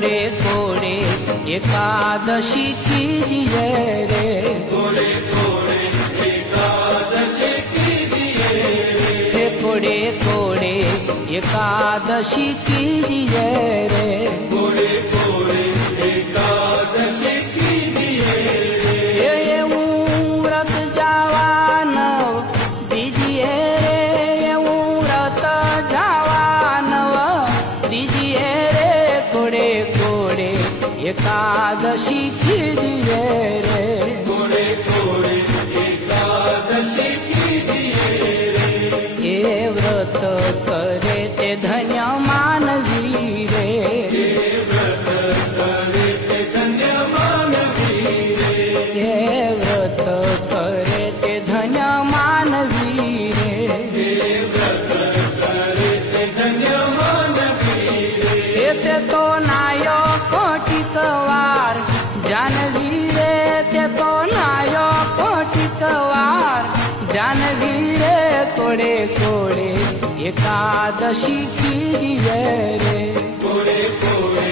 कोड़े कोड़े एकादशी कीजिए रे, कोड़े कोड़े एकादशी कीजिए, हे कोड़े कोड़े एकादशी कीजिए रे, कोड़े कोड़े एकादशी कीजिए, એવું વ્રત જવાનવ દીજીએ રે, એવું વ્રત જવાનવ દીજીએ રે, કોડે કોડે એકાદશી કીજીએ રે, कोड़े कोड़े एकादशी कीजिए, એ વ્રત કરે તે ધન્ય માનવી રે, व्रत करे ते धन्य मानवी रे, એ વ્રત કરે તે ધન્ય માનવી રે, व्रत करे ते धन्य मानवी रे, તે તો નાયો કોટિક વાર જાનવી રે, તે તો નાયો કોટિક વાર જાનવી રે, કોડે કોડે એકાદશી કીજીએ રે, कोड़े कोड़े